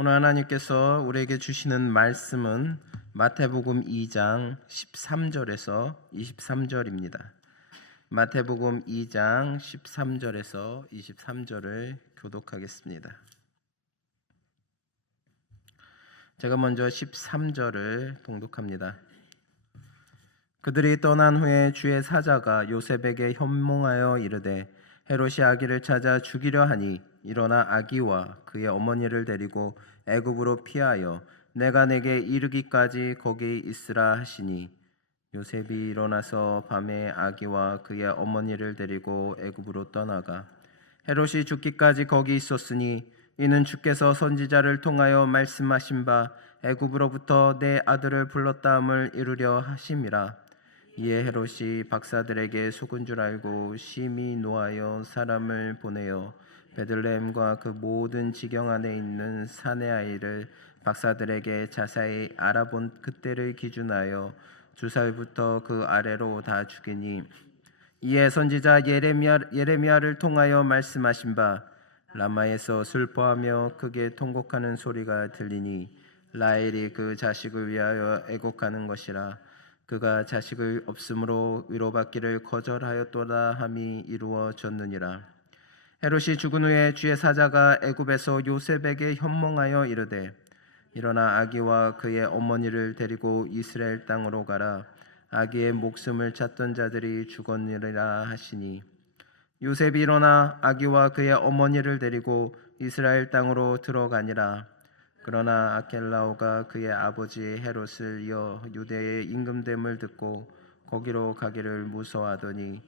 오늘 하나님께서 우리에게 주시는 말씀은 마태복음 2장 13절에서 23절입니다. 마태복음 2장 13절에서 23절을 교독하겠습니다. 제가 먼저 13절을 봉독합니다. 그들이 떠난 후에 주의 사자가 요셉에게 현몽하여 이르되 헤롯이 아기를 찾아 죽이려 하니 일어나 아기와 그의 어머니를 데리고 애굽으로 피하여 내가 내게 이르기까지 거기 있으라 하시니 요셉이 일어나서 밤에 아기와 그의 어머니를 데리고 애굽으로 떠나가 헤롯이 죽기까지 거기 있었으니 이는 주께서 선지자를 통하여 말씀하신 바 애굽으로부터 내 아들을 불렀다함을 이루려 하심이라. 이에 헤롯이 박사들에게 속은 줄 알고 심히 노하여 사람을 보내어 베들레헴과 그 모든 지경 안에 있는 사내 아이를 박사들에게 자세히 알아본 그때를 기준하여 2살부터 그 아래로 다 죽이니 이에 선지자 예레미야를 통하여 말씀하신 바 라마에서 슬퍼하며 크게 통곡하는 소리가 들리니 라헬이 그 자식을 위하여 애곡하는 것이라. 그가 자식을 없음으로 위로받기를 거절하였도다 함이 이루어졌느니라. 헤롯이 죽은 후에 주의 사자가 애굽에서 요셉에게 현몽하여 이르되 일어나 아기와 그의 어머니를 데리고 이스라엘 땅으로 가라. 아기의 목숨을 찾던 자들이 죽었느니라 하시니 요셉이 일어나 아기와 그의 어머니를 데리고 이스라엘 땅으로 들어가니라. 그러나 아켈라오가 그의 아버지 헤롯을 이어 유대의 임금됨을 듣고 거기로 가기를 무서워하더니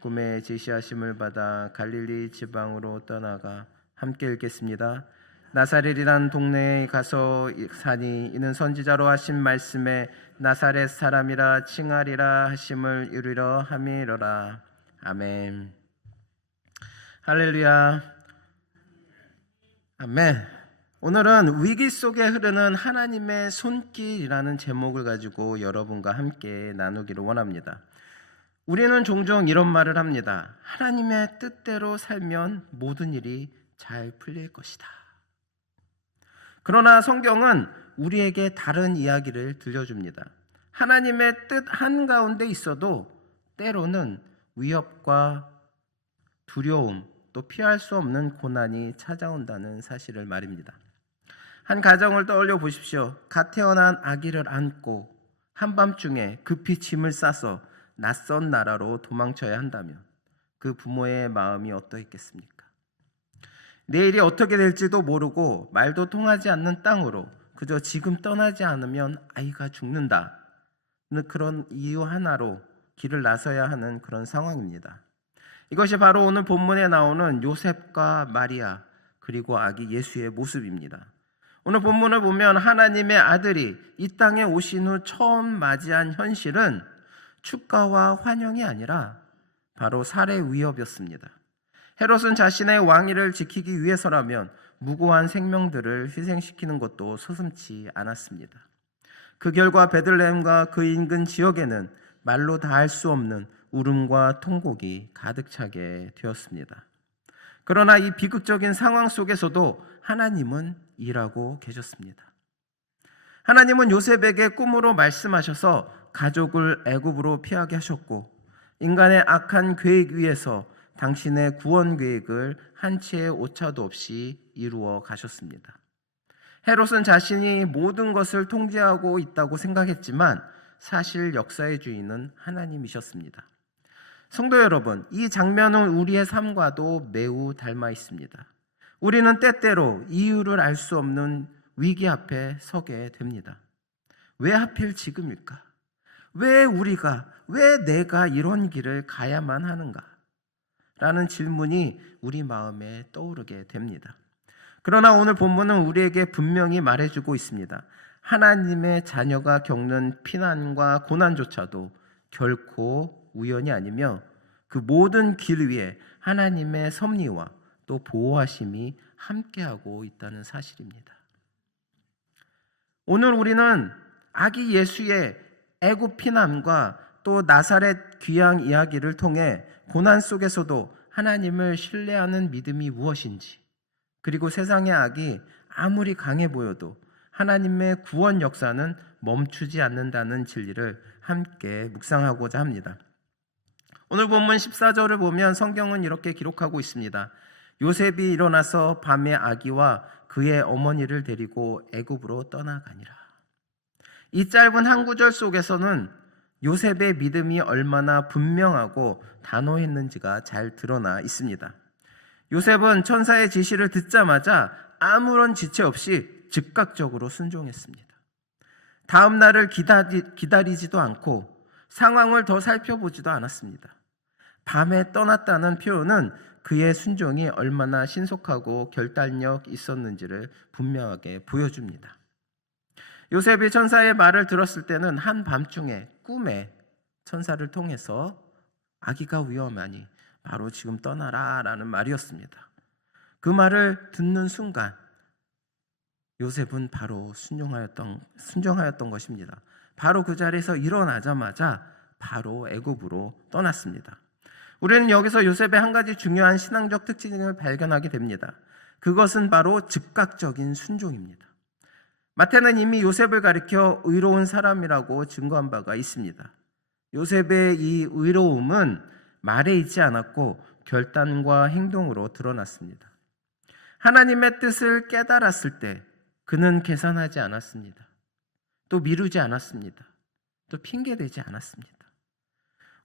꿈에 지시하심을 받아 갈릴리 지방으로 떠나가 함께 읽겠습니다. 나사렛이란 동네에 가서 사니 이는 선지자로 하신 말씀에 나사렛 사람이라 칭하리라 하심을 이루려 함이로라. 아멘. 할렐루야. 아멘. 오늘은 위기 속에 흐르는 하나님의 손길이라는 제목을 가지고 여러분과 함께 나누기를 원합니다. 우리는 종종 이런 말을 합니다. 하나님의 뜻대로 살면 모든 일이 잘 풀릴 것이다. 그러나 성경은 우리에게 다른 이야기를 들려줍니다. 하나님의 뜻 한가운데 있어도 때로는 위협과 두려움, 또 피할 수 없는 고난이 찾아온다는 사실을 말입니다. 한 가정을 떠올려 보십시오. 갓 태어난 아기를 안고 한밤중에 급히 짐을 싸서 낯선 나라로 도망쳐야 한다면 그 부모의 마음이 어떠했겠습니까? 내일이 어떻게 될지도 모르고 말도 통하지 않는 땅으로 그저 지금 떠나지 않으면 아이가 죽는다는 그런 이유 하나로 길을 나서야 하는 그런 상황입니다. 이것이 바로 오늘 본문에 나오는 요셉과 마리아 그리고 아기 예수의 모습입니다. 오늘 본문을 보면 하나님의 아들이 이 땅에 오신 후 처음 맞이한 현실은 축가와 환영이 아니라 바로 살해 위협이었습니다. 헤롯은 자신의 왕위를 지키기 위해서라면 무고한 생명들을 희생시키는 것도 서슴지 않았습니다. 그 결과 베들레헴과 그 인근 지역에는 말로 다 할 수 없는 울음과 통곡이 가득 차게 되었습니다. 그러나 이 비극적인 상황 속에서도 하나님은 일하고 계셨습니다. 하나님은 요셉에게 꿈으로 말씀하셔서 가족을 애굽으로 피하게 하셨고 인간의 악한 계획 위에서 당신의 구원 계획을 한 치의 오차도 없이 이루어 가셨습니다. 헤롯은 자신이 모든 것을 통제하고 있다고 생각했지만 사실 역사의 주인은 하나님이셨습니다. 성도 여러분, 이 장면은 우리의 삶과도 매우 닮아 있습니다. 우리는 때때로 이유를 알 수 없는 위기 앞에 서게 됩니다. 왜 하필 지금일까? 왜 내가 이런 길을 가야만 하는가? 라는 질문이 우리 마음에 떠오르게 됩니다. 그러나 오늘 본문은 우리에게 분명히 말해주고 있습니다. 하나님의 자녀가 겪는 피난과 고난조차도 결코 우연이 아니며 그 모든 길 위에 하나님의 섭리와 또 보호하심이 함께하고 있다는 사실입니다. 오늘 우리는 아기 예수의 애굽 피난과 또 나사렛 귀양 이야기를 통해 고난 속에서도 하나님을 신뢰하는 믿음이 무엇인지, 그리고 세상의 악이 아무리 강해 보여도 하나님의 구원 역사는 멈추지 않는다는 진리를 함께 묵상하고자 합니다. 오늘 본문 14절을 보면 성경은 이렇게 기록하고 있습니다. 요셉이 일어나서 밤에 아기와 그의 어머니를 데리고 애굽으로 떠나가니라. 이 짧은 한 구절 속에서는 요셉의 믿음이 얼마나 분명하고 단호했는지가 잘 드러나 있습니다. 요셉은 천사의 지시를 듣자마자 아무런 지체 없이 즉각적으로 순종했습니다. 다음 날을 기다리지도 않고 상황을 더 살펴보지도 않았습니다. 밤에 떠났다는 표현은 그의 순종이 얼마나 신속하고 결단력 있었는지를 분명하게 보여줍니다. 요셉이 천사의 말을 들었을 때는 한밤중에 꿈에 천사를 통해서 아기가 위험하니 바로 지금 떠나라 라는 말이었습니다. 그 말을 듣는 순간 요셉은 바로 순종하였던 것입니다. 바로 그 자리에서 일어나자마자 바로 애굽으로 떠났습니다. 우리는 여기서 요셉의 한 가지 중요한 신앙적 특징을 발견하게 됩니다. 그것은 바로 즉각적인 순종입니다. 마태는 이미 요셉을 가리켜 의로운 사람이라고 증거한 바가 있습니다. 요셉의 이 의로움은 말에 있지 않았고 결단과 행동으로 드러났습니다. 하나님의 뜻을 깨달았을 때 그는 계산하지 않았습니다. 또 미루지 않았습니다. 또 핑계대지 않았습니다.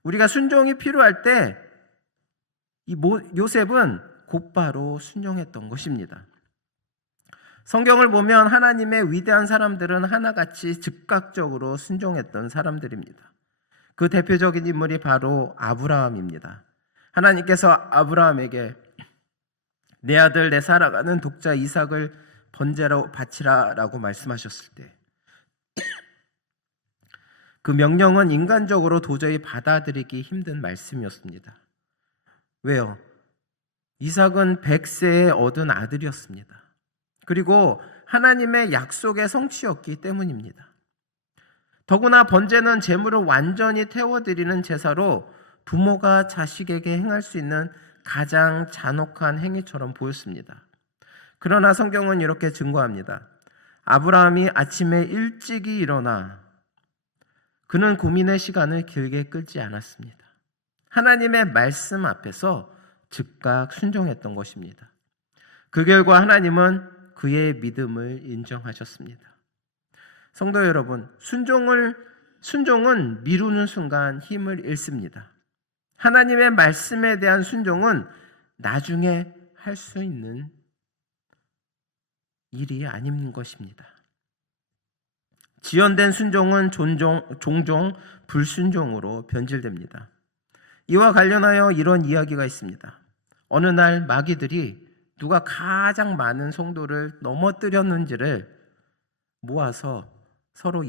우리가 순종이 필요할 때 이 요셉은 곧바로 순종했던 것입니다. 성경을 보면 하나님의 위대한 사람들은 하나같이 즉각적으로 순종했던 사람들입니다. 그 대표적인 인물이 바로 아브라함입니다. 하나님께서 아브라함에게 내 아들 내 살아가는 독자 이삭을 번제로 바치라라고 말씀하셨을 때 그 명령은 인간적으로 도저히 받아들이기 힘든 말씀이었습니다. 왜요? 이삭은 100세에 얻은 아들이었습니다. 그리고 하나님의 약속의 성취였기 때문입니다. 더구나 번제는 제물을 완전히 태워드리는 제사로 부모가 자식에게 행할 수 있는 가장 잔혹한 행위처럼 보였습니다. 그러나 성경은 이렇게 증거합니다. 아브라함이 아침에 일찍이 일어나 그는 고민의 시간을 길게 끌지 않았습니다. 하나님의 말씀 앞에서 즉각 순종했던 것입니다. 그 결과 하나님은 그의 믿음을 인정하셨습니다. 성도 여러분, 순종은 미루는 순간 힘을 잃습니다. 하나님의 말씀에 대한 순종은 나중에 할 수 있는 일이 아닌 것입니다. 지연된 순종은 종종 불순종으로 변질됩니다. 이와 관련하여 이런 이야기가 있습니다. 어느 날 마귀들이 누가 가장 많은 성도를 넘어뜨렸는지를 모아서 서로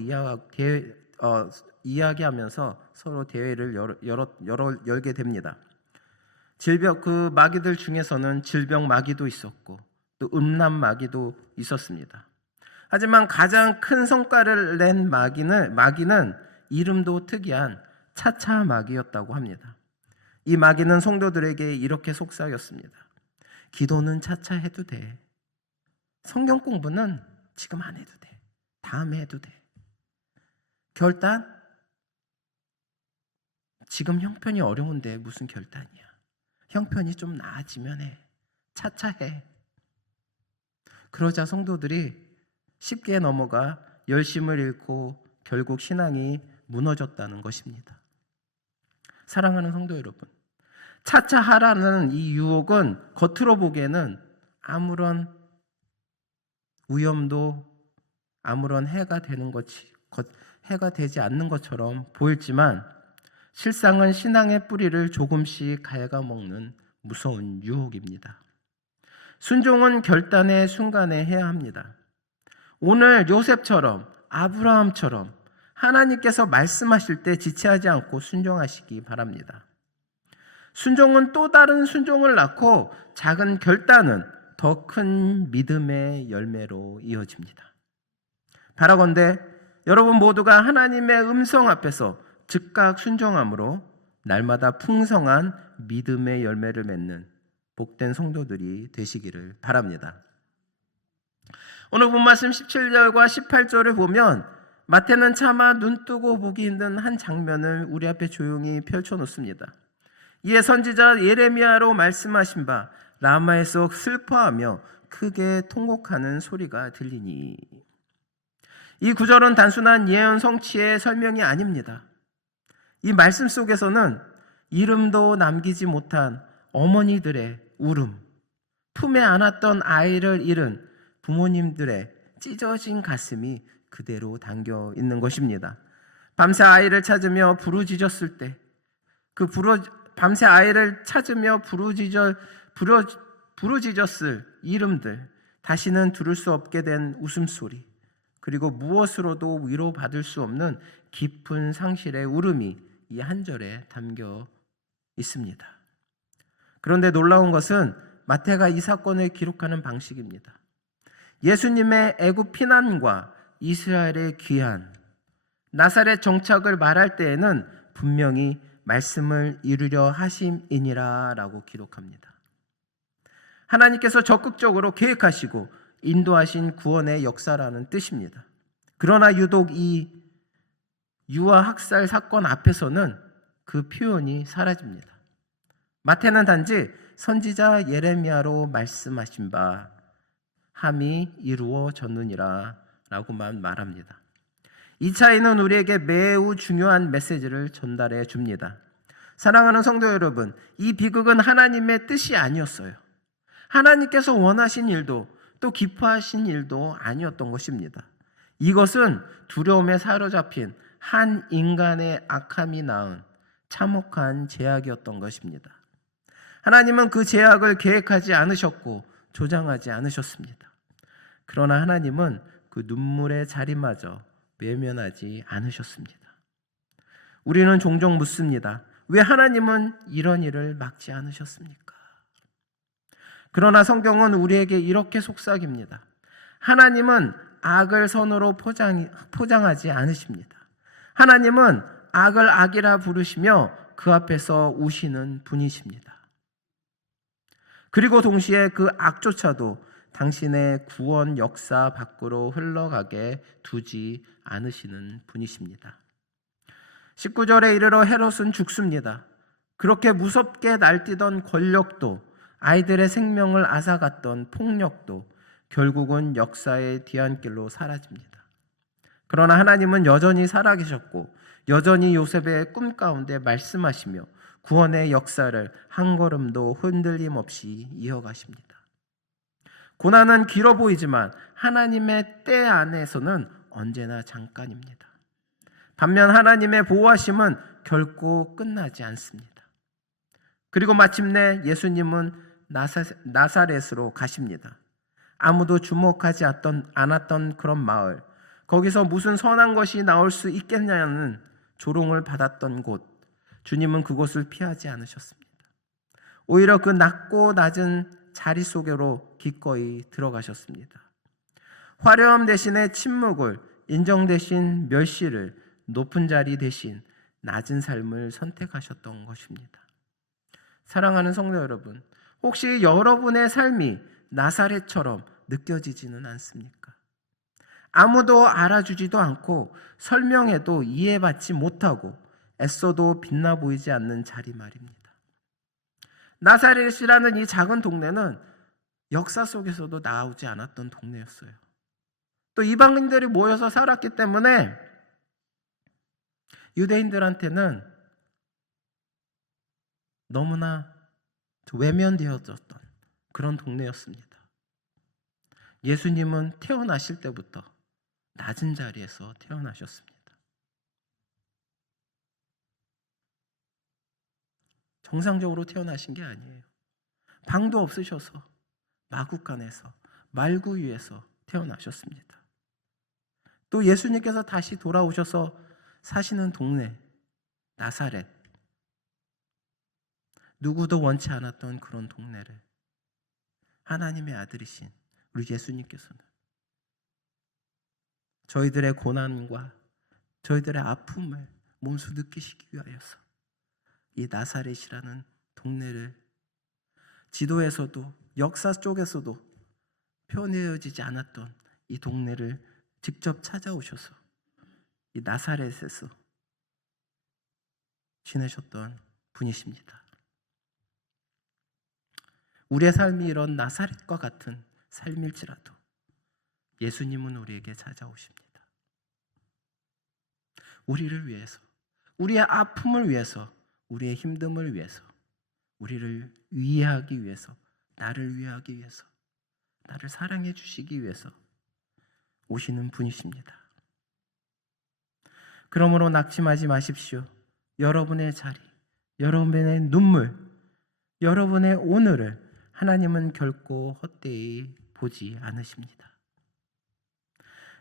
이야기하면서 서로 대회를 열게 됩니다. 그 마귀들 중에서는 질병 마귀도 있었고 또 음란 마귀도 있었습니다. 하지만 가장 큰 성과를 낸 마귀는 이름도 특이한 차차 마귀였다고 합니다. 이 마귀는 성도들에게 이렇게 속삭였습니다. 기도는 차차 해도 돼. 성경 공부는 지금 안 해도 돼. 다음에 해도 돼. 결단? 지금 형편이 어려운데 무슨 결단이야. 형편이 좀 나아지면 해. 차차 해. 그러자 성도들이 쉽게 넘어가 열심을 잃고 결국 신앙이 무너졌다는 것입니다. 사랑하는 성도 여러분, 차차 하라는 이 유혹은 겉으로 보기에는 아무런 위험도 아무런 해가 되지 않는 것처럼 보일지만 실상은 신앙의 뿌리를 조금씩 갉아먹는 무서운 유혹입니다. 순종은 결단의 순간에 해야 합니다. 오늘 요셉처럼 아브라함처럼 하나님께서 말씀하실 때 지체하지 않고 순종하시기 바랍니다. 순종은 또 다른 순종을 낳고 작은 결단은 더 큰 믿음의 열매로 이어집니다. 바라건대 여러분 모두가 하나님의 음성 앞에서 즉각 순종함으로 날마다 풍성한 믿음의 열매를 맺는 복된 성도들이 되시기를 바랍니다. 오늘 본 말씀 17절과 18절을 보면 마태는 차마 눈뜨고 보기 힘든 한 장면을 우리 앞에 조용히 펼쳐놓습니다. 이에 선지자 예레미야로 말씀하신 바 라마에서 슬퍼하며 크게 통곡하는 소리가 들리니. 이 구절은 단순한 예언 성취의 설명이 아닙니다. 이 말씀 속에서는 이름도 남기지 못한 어머니들의 울음, 품에 안았던 아이를 잃은 부모님들의 찢어진 가슴이 그대로 담겨 있는 것입니다. 밤새 아이를 찾으며 부르짖었을 때 밤새 아이를 찾으며 부르짖었을 이름들, 다시는 들을 수 없게 된 웃음소리, 그리고 무엇으로도 위로받을 수 없는 깊은 상실의 울음이 이 한 절에 담겨 있습니다. 그런데 놀라운 것은 마태가 이 사건을 기록하는 방식입니다. 예수님의 애굽 피난과 이스라엘의 귀환, 나사렛 정착을 말할 때에는 분명히 말씀을 이루려 하심이니라 라고 기록합니다. 하나님께서 적극적으로 계획하시고 인도하신 구원의 역사라는 뜻입니다. 그러나 유독 이 유아 학살 사건 앞에서는 그 표현이 사라집니다. 마태는 단지 선지자 예레미야로 말씀하신 바 함이 이루어졌느니라 라고만 말합니다. 이 차이는 우리에게 매우 중요한 메시지를 전달해 줍니다. 사랑하는 성도 여러분, 이 비극은 하나님의 뜻이 아니었어요. 하나님께서 원하신 일도 또 기뻐하신 일도 아니었던 것입니다. 이것은 두려움에 사로잡힌 한 인간의 악함이 낳은 참혹한 제약이었던 것입니다. 하나님은 그 제약을 계획하지 않으셨고 조장하지 않으셨습니다. 그러나 하나님은 그 눈물의 자리마저 외면하지 않으셨습니다. 우리는 종종 묻습니다. 왜 하나님은 이런 일을 막지 않으셨습니까? 그러나 성경은 우리에게 이렇게 속삭입니다. 하나님은 악을 선으로 포장하지 않으십니다. 하나님은 악을 악이라 부르시며 그 앞에서 우시는 분이십니다. 그리고 동시에 그 악조차도 당신의 구원 역사 밖으로 흘러가게 두지 않으시는 분이십니다. 19절에 이르러 헤롯은 죽습니다. 그렇게 무섭게 날뛰던 권력도, 아이들의 생명을 앗아갔던 폭력도 결국은 역사의 뒤안길로 사라집니다. 그러나 하나님은 여전히 살아계셨고 여전히 요셉의 꿈 가운데 말씀하시며 구원의 역사를 한 걸음도 흔들림 없이 이어가십니다. 고난은 길어 보이지만 하나님의 때 안에서는 언제나 잠깐입니다. 반면 하나님의 보호하심은 결코 끝나지 않습니다. 그리고 마침내 예수님은 나사렛으로 가십니다. 아무도 주목하지 않았던 그런 마을, 거기서 무슨 선한 것이 나올 수 있겠냐는 조롱을 받았던 곳, 주님은 그곳을 피하지 않으셨습니다. 오히려 그 낮고 낮은 자리 속으로 기꺼이 들어가셨습니다. 화려함 대신에 침묵을, 인정 대신 멸시를, 높은 자리 대신 낮은 삶을 선택하셨던 것입니다. 사랑하는 성도 여러분, 혹시 여러분의 삶이 나사렛처럼 느껴지지는 않습니까? 아무도 알아주지도 않고 설명해도 이해받지 못하고 애써도 빛나 보이지 않는 자리 말입니다. 나사렛이라는 이 작은 동네는 역사 속에서도 나오지 않았던 동네였어요. 또 이방인들이 모여서 살았기 때문에 유대인들한테는 너무나 외면되어졌던 그런 동네였습니다. 예수님은 태어나실 때부터 낮은 자리에서 태어나셨습니다. 정상적으로 태어나신 게 아니에요. 방도 없으셔서 마구간에서 말구 위에서 태어나셨습니다. 또 예수님께서 다시 돌아오셔서 사시는 동네 나사렛, 누구도 원치 않았던 그런 동네를 하나님의 아들이신 우리 예수님께서는 저희들의 고난과 저희들의 아픔을 몸소 느끼시기 위하여서 이 나사렛이라는 동네를 지도에서도 역사 쪽에서도 표현되어지지 않았던 이 동네를 직접 찾아오셔서 이 나사렛에서 지내셨던 분이십니다. 우리의 삶이 이런 나사렛과 같은 삶일지라도 예수님은 우리에게 찾아오십니다. 우리를 위해서, 우리의 아픔을 위해서, 우리의 힘듦을 위해서, 우리를 위하기 위해서, 나를 위하기 위해서, 나를 사랑해 주시기 위해서 오시는 분이십니다. 그러므로 낙심하지 마십시오. 여러분의 자리, 여러분의 눈물, 여러분의 오늘을 하나님은 결코 헛되이 보지 않으십니다.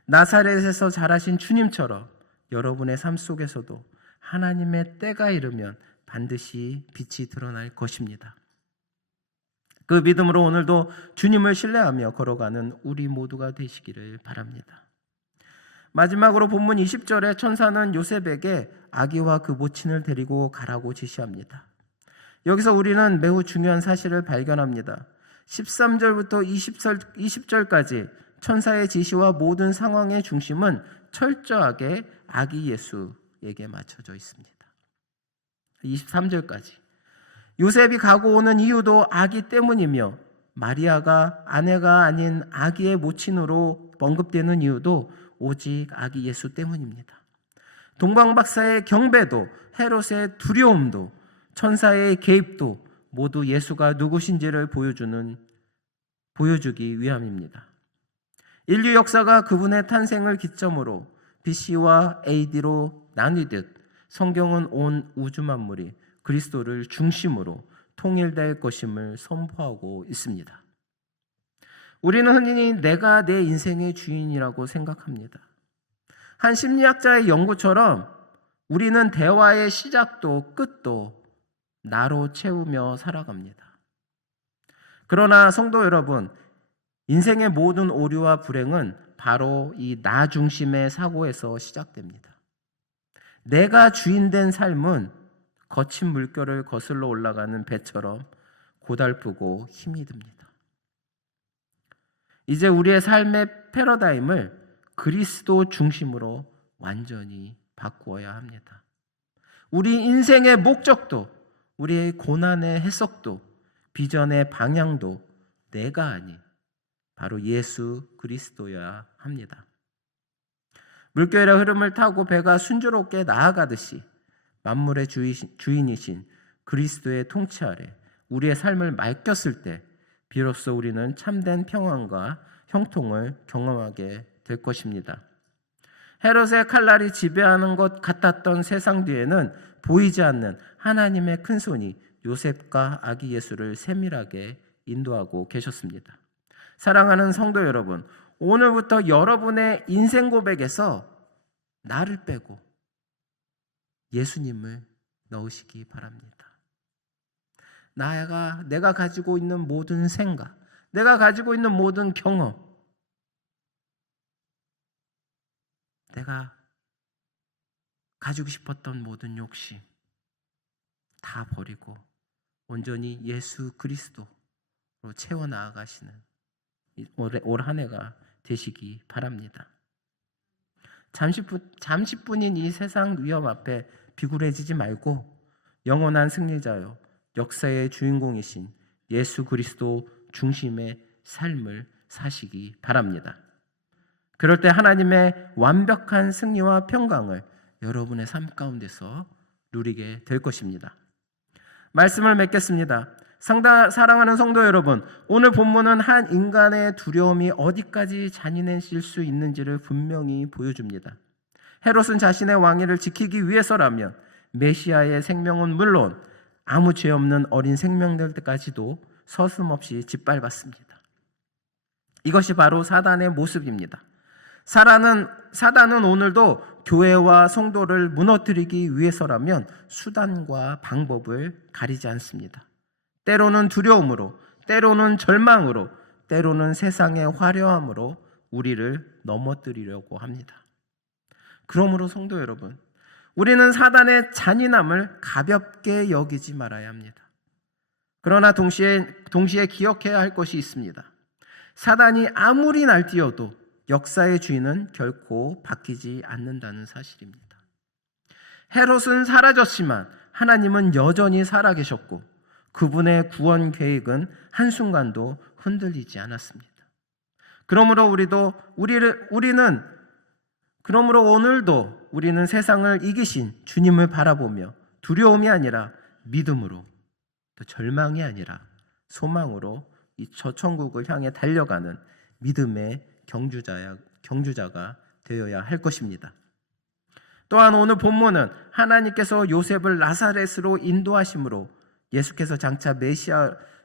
나사렛에서 자라신 주님처럼 여러분의 삶 속에서도 하나님의 때가 이르면 반드시 빛이 드러날 것입니다. 그 믿음으로 오늘도 주님을 신뢰하며 걸어가는 우리 모두가 되시기를 바랍니다. 마지막으로 본문 20절에 천사는 요셉에게 아기와 그 모친을 데리고 가라고 지시합니다. 여기서 우리는 매우 중요한 사실을 발견합니다. 13절부터 20절까지 천사의 지시와 모든 상황의 중심은 철저하게 아기 예수에게 맞춰져 있습니다. 23절까지 요셉이 가고 오는 이유도 아기 때문이며 마리아가 아내가 아닌 아기의 모친으로 언급되는 이유도 오직 아기 예수 때문입니다. 동방박사의 경배도 헤롯의 두려움도 천사의 개입도 모두 예수가 누구신지를 보여주기 위함입니다. 인류 역사가 그분의 탄생을 기점으로 BC와 AD로 나뉘듯 성경은 온 우주 만물이 그리스도를 중심으로 통일될 것임을 선포하고 있습니다. 우리는 흔히 내가 내 인생의 주인이라고 생각합니다. 한 심리학자의 연구처럼 우리는 대화의 시작도 끝도 나로 채우며 살아갑니다. 그러나 성도 여러분, 인생의 모든 오류와 불행은 바로 이 나 중심의 사고에서 시작됩니다. 내가 주인된 삶은 거친 물결을 거슬러 올라가는 배처럼 고달프고 힘이 듭니다. 이제 우리의 삶의 패러다임을 그리스도 중심으로 완전히 바꾸어야 합니다. 우리 인생의 목적도, 우리의 고난의 해석도, 비전의 방향도 내가 아닌 바로 예수 그리스도여야 합니다. 물결의 흐름을 타고 배가 순조롭게 나아가듯이 만물의 주인이신 그리스도의 통치 아래 우리의 삶을 맡겼을 때 비로소 우리는 참된 평안과 형통을 경험하게 될 것입니다. 헤롯의 칼날이 지배하는 것 같았던 세상 뒤에는 보이지 않는 하나님의 큰 손이 요셉과 아기 예수를 세밀하게 인도하고 계셨습니다. 사랑하는 성도 여러분, 오늘부터 여러분의 인생 고백에서 나를 빼고 예수님을 넣으시기 바랍니다. 내가 가지고 있는 모든 생각, 내가 가지고 있는 모든 경험, 내가 가지고 싶었던 모든 욕심 다 버리고 온전히 예수 그리스도로 채워 나아가시는 올 한 해가 되시기 바랍니다. 잠시뿐인 이 세상 위험 앞에 비굴해지지 말고 영원한 승리자요 역사의 주인공이신 예수 그리스도 중심의 삶을 사시기 바랍니다. 그럴 때 하나님의 완벽한 승리와 평강을 여러분의 삶 가운데서 누리게 될 것입니다. 말씀을 맺겠습니다. 사랑하는 성도 여러분, 오늘 본문은 한 인간의 두려움이 어디까지 잔인해질 수 있는지를 분명히 보여줍니다. 헤롯은 자신의 왕위를 지키기 위해서라면 메시아의 생명은 물론 아무 죄 없는 어린 생명들까지도 서슴없이 짓밟았습니다. 이것이 바로 사단의 모습입니다. 사단은 오늘도 교회와 성도를 무너뜨리기 위해서라면 수단과 방법을 가리지 않습니다. 때로는 두려움으로, 때로는 절망으로, 때로는 세상의 화려함으로 우리를 넘어뜨리려고 합니다. 그러므로 성도 여러분, 우리는 사단의 잔인함을 가볍게 여기지 말아야 합니다. 그러나 동시에 기억해야 할 것이 있습니다. 사단이 아무리 날뛰어도 역사의 주인은 결코 바뀌지 않는다는 사실입니다. 헤롯은 사라졌지만 하나님은 여전히 살아계셨고 그분의 구원 계획은 한순간도 흔들리지 않았습니다. 그러므로 오늘도 우리는 세상을 이기신 주님을 바라보며 두려움이 아니라 믿음으로, 또 절망이 아니라 소망으로 이 저천국을 향해 달려가는 믿음의 경주자가 되어야 할 것입니다. 또한 오늘 본문은 하나님께서 요셉을 나사렛으로 인도하심으로 예수께서 장차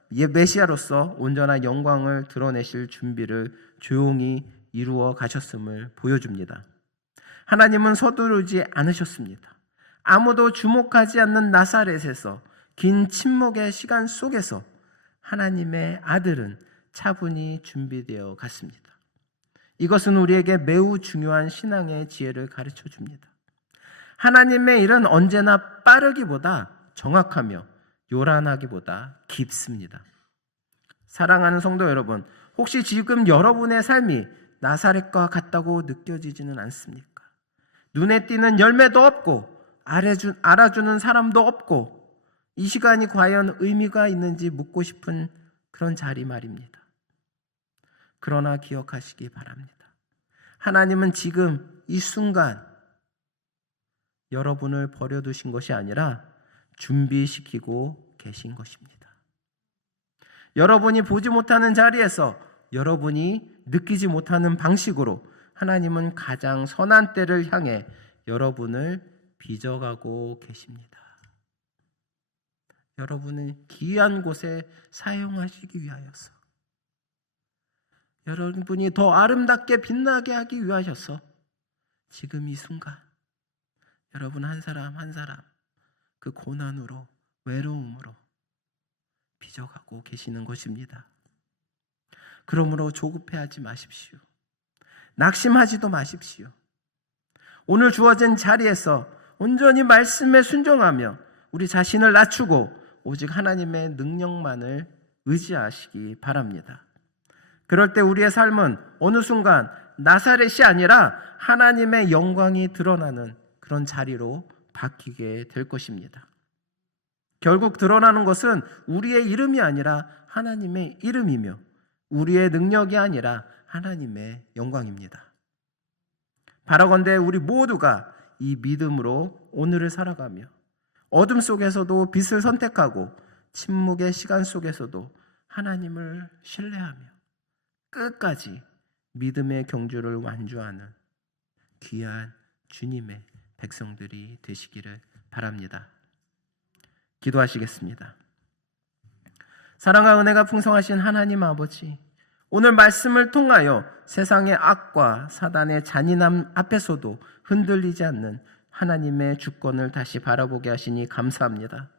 메시아로서 온전한 영광을 드러내실 준비를 조용히 이루어 가셨음을 보여줍니다. 하나님은 서두르지 않으셨습니다. 아무도 주목하지 않는 나사렛에서 긴 침묵의 시간 속에서 하나님의 아들은 차분히 준비되어 갔습니다. 이것은 우리에게 매우 중요한 신앙의 지혜를 가르쳐 줍니다. 하나님의 일은 언제나 빠르기보다 정확하며 요란하기보다 깊습니다. 사랑하는 성도 여러분, 혹시 지금 여러분의 삶이 나사렛과 같다고 느껴지지는 않습니까? 눈에 띄는 열매도 없고 알아주는 사람도 없고 이 시간이 과연 의미가 있는지 묻고 싶은 그런 자리 말입니다. 그러나 기억하시기 바랍니다. 하나님은 지금 이 순간 여러분을 버려두신 것이 아니라 준비시키고 계신 것입니다. 여러분이 보지 못하는 자리에서 여러분이 느끼지 못하는 방식으로 하나님은 가장 선한 때를 향해 여러분을 빚어가고 계십니다. 여러분을 귀한 곳에 사용하시기 위하여서, 여러분이 더 아름답게 빛나게 하기 위하여서 지금 이 순간 여러분 한 사람 한 사람 그 고난으로, 외로움으로 빚어가고 계시는 것입니다. 그러므로 조급해하지 마십시오. 낙심하지도 마십시오. 오늘 주어진 자리에서 온전히 말씀에 순종하며 우리 자신을 낮추고 오직 하나님의 능력만을 의지하시기 바랍니다. 그럴 때 우리의 삶은 어느 순간 나사렛이 아니라 하나님의 영광이 드러나는 그런 자리로 바뀌게 될 것입니다. 결국 드러나는 것은 우리의 이름이 아니라 하나님의 이름이며 우리의 능력이 아니라 하나님의 영광입니다. 바라건대 우리 모두가 이 믿음으로 오늘을 살아가며 어둠 속에서도 빛을 선택하고 침묵의 시간 속에서도 하나님을 신뢰하며 끝까지 믿음의 경주를 완주하는 귀한 주님의 백성들이 되시기를 바랍니다. 기도하시겠습니다. 사랑과 은혜가 풍성하신 하나님 아버지, 오늘 말씀을 통하여 세상의 악과 사단의 잔인함 앞에서도 흔들리지 않는 하나님의 주권을 다시 바라보게 하시니 감사합니다.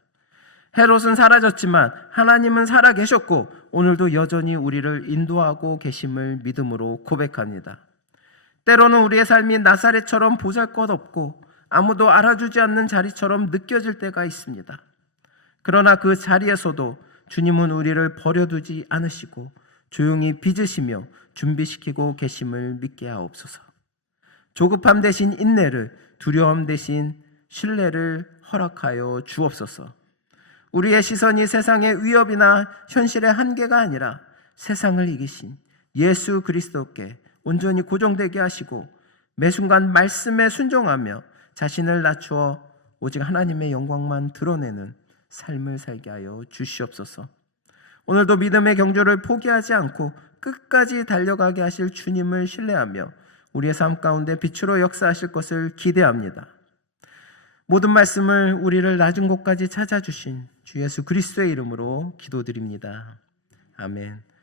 헤롯은 사라졌지만 하나님은 살아계셨고 오늘도 여전히 우리를 인도하고 계심을 믿음으로 고백합니다. 때로는 우리의 삶이 나사렛처럼 보잘것없고 아무도 알아주지 않는 자리처럼 느껴질 때가 있습니다. 그러나 그 자리에서도 주님은 우리를 버려두지 않으시고 조용히 빚으시며 준비시키고 계심을 믿게 하옵소서. 조급함 대신 인내를, 두려움 대신 신뢰를 허락하여 주옵소서. 우리의 시선이 세상의 위협이나 현실의 한계가 아니라 세상을 이기신 예수 그리스도께 온전히 고정되게 하시고 매 순간 말씀에 순종하며 자신을 낮추어 오직 하나님의 영광만 드러내는 삶을 살게 하여 주시옵소서. 오늘도 믿음의 경주를 포기하지 않고 끝까지 달려가게 하실 주님을 신뢰하며 우리의 삶 가운데 빛으로 역사하실 것을 기대합니다. 모든 말씀을 우리를 낮은 곳까지 찾아주신 주 예수 그리스도의 이름으로 기도드립니다. 아멘.